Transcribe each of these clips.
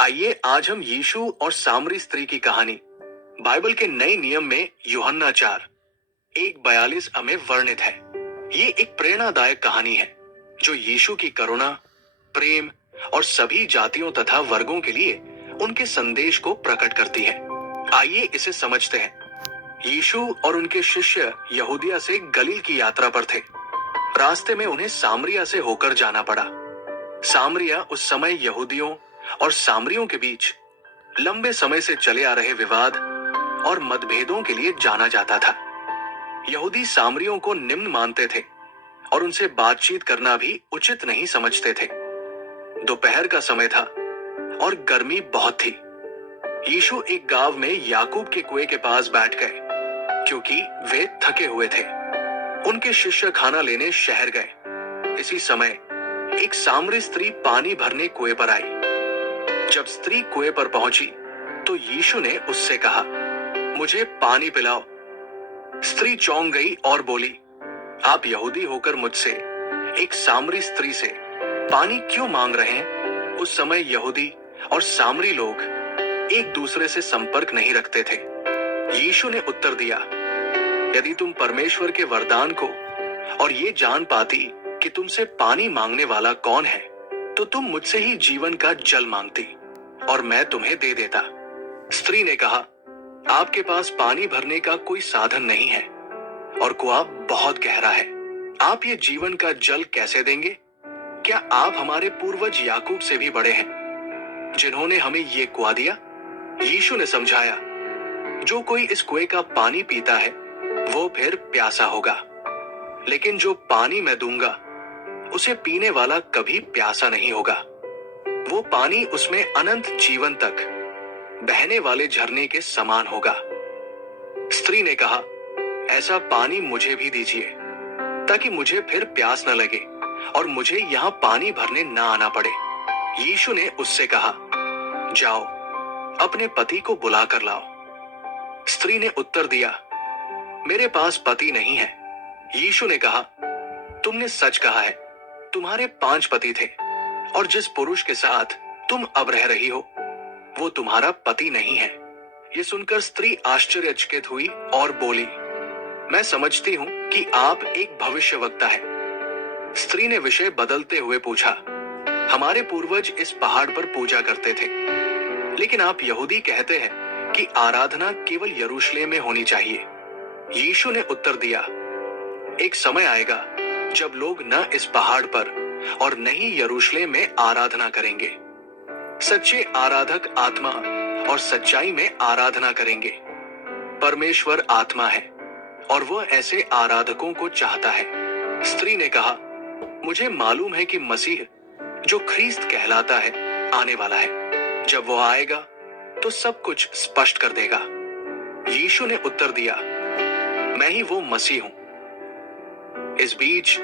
आइए आज हम यीशु और सामरी स्त्री की कहानी बाइबल के नए नियम में यूहन्ना 4:1-42 में वर्णित है। ये एक प्रेरणादायक कहानी है जो यीशु की करुणा, प्रेम और सभी जातियों तथा वर्गों के लिए उनके संदेश को प्रकट करती है। आइए इसे समझते हैं। यीशु और उनके शिष्य यहूदिया से गलील की यात्रा पर थे। रास्ते में उन्हें सामरिया से होकर जाना पड़ा। सामरिया उस समय यहूदियों और सामरियों के बीच लंबे समय से चले आ रहे विवाद और मतभेदों के लिए जाना जाता था। यहूदी सामरियों को निम्न मानते थे और उनसे बातचीत करना भी उचित नहीं समझते थे। दोपहर का समय था और गर्मी बहुत थी। यीशु एक गांव में याकूब के कुएं के पास बैठ गए क्योंकि वे थके हुए थे। उनके शिष्य खाना लेने शहर गए। इसी समय एक सामरी स्त्री पानी भरने कुएं पर आई। जब स्त्री कुएं पर पहुंची तो यीशु ने उससे कहा, मुझे पानी पिलाओ। स्त्री चौंक गई और बोली, आप यहूदी होकर मुझसे एक सामरी स्त्री से पानी क्यों मांग रहे हैं? उस समय यहूदी और सामरी लोग एक दूसरे से संपर्क नहीं रखते थे। यीशु ने उत्तर दिया, यदि तुम परमेश्वर के वरदान को और ये जान पाती कि तुमसे पानी मांगने वाला कौन है, तो तुम मुझसे ही जीवन का जल मांगती और मैं तुम्हें दे देता। स्त्री ने कहा, आपके पास पानी भरने का कोई साधन नहीं है और कुआं बहुत गहरा है। आप ये जीवन का जल कैसे देंगे? क्या आप हमारे पूर्वज याकूब से भी बड़े हैं, जिन्होंने हमें ये कुआं दिया? यीशु ने समझाया, जो कोई इस कुएं का पानी पीता है वो फिर प्यासा होगा, लेकिन जो पानी मैं दूंगा उसे पीने वाला कभी प्यासा नहीं होगा। वो पानी उसमें अनंत जीवन तक बहने वाले झरने के समान होगा। स्त्री ने कहा, ऐसा पानी मुझे भी दीजिए ताकि मुझे फिर प्यास न लगे और मुझे यहाँ पानी भरने न आना पड़े। यीशु ने उससे कहा, जाओ अपने पति को बुला कर लाओ। स्त्री ने उत्तर दिया, मेरे पास पति नहीं है। यीशु ने कहा, तुमने सच कहा है, तुम्हारे 5 पति थे और जिस पुरुष के साथ तुम अब रह रही हो वो तुम्हारा पति नहीं है। ये सुनकर स्त्री आश्चर्यचकित हुई और बोली, मैं समझती हूं कि आप एक भविष्यवक्ता है। स्त्री ने विषय बदलते हुए पूछा, हमारे पूर्वज इस पहाड़ पर पूजा करते थे, लेकिन आप यहूदी कहते हैं कि आराधना केवल यरूशलेम में होनी चाहिए। यीशु ने उत्तर दिया, एक समय आएगा जब लोग न इस पहाड़ पर और न ही यरूशलेम में आराधना करेंगे। सच्चे आराधक आत्मा और सच्चाई में आराधना करेंगे। परमेश्वर आत्मा है और वह ऐसे आराधकों को चाहता है। स्त्री ने कहा, मुझे मालूम है कि मसीह जो ख्रीस्त कहलाता है आने वाला है। जब वो आएगा तो सब कुछ स्पष्ट कर देगा। यीशु ने उत्तर दिया, मैं ही वो मसीह हूं। इस बीच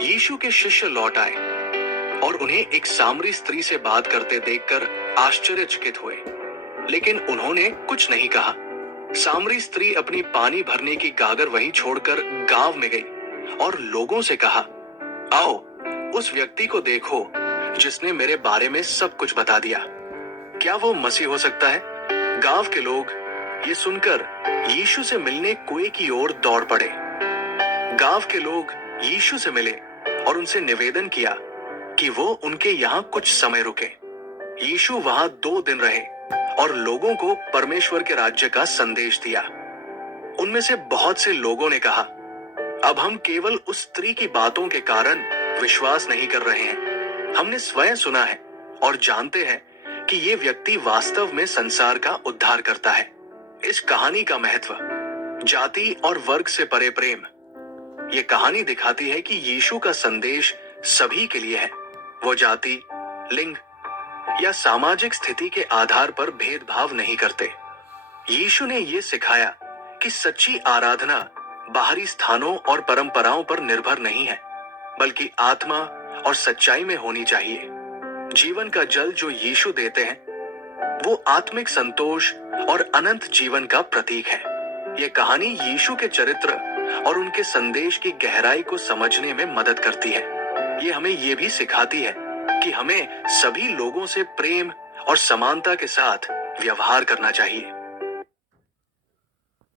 यीशु के शिष्य लौट आए और उन्हें एक सामरी स्त्री से बात करते देखकर आश्चर्यचकित हुए, लेकिन उन्होंने कुछ नहीं कहा। सामरी स्त्री अपनी पानी भरने की गागर वहीं छोड़कर गांव में गई और लोगों से कहा, आओ उस व्यक्ति को देखो जिसने मेरे बारे में सब कुछ बता दिया। क्या वो मसीह हो सकता है? गांव के लोग ये सुनकर यीशु से मिलने कुएं की ओर दौड़ पड़े। गांव के लोग यीशु से मिले और उनसे निवेदन किया कि वो उनके यहाँ कुछ समय रुके। यीशु वहां 2 दिन रहे और लोगों को परमेश्वर के राज्य का संदेश दिया। उनमें से बहुत से लोगों ने कहा, अब हम केवल उस स्त्री की बातों के कारण विश्वास नहीं कर रहे हैं। हमने स्वयं सुना है और जानते हैं कि ये व्यक्ति वास्तव में संसार का उद्धार करता है। इस कहानी का महत्व जाति और वर्ग से परे प्रेम। ये कहानी दिखाती है कि यीशु का संदेश सभी के लिए है। वो जाति, लिंग या सामाजिक स्थिति के आधार पर भेदभाव नहीं करते। यीशु ने ये सिखाया कि सच्ची आराधना बाहरी स्थानों और परंपराओं पर निर्भर नहीं है, बल्कि आत्मा और सच्चाई में होनी चाहिए। जीवन का जल जो यीशु देते हैं वो आत्मिक संतोष और अनंत जीवन का प्रतीक है। ये कहानी यीशु के चरित्र और उनके संदेश की गहराई को समझने में मदद करती है। ये हमें ये भी सिखाती है कि हमें सभी लोगों से प्रेम और समानता के साथ व्यवहार करना चाहिए।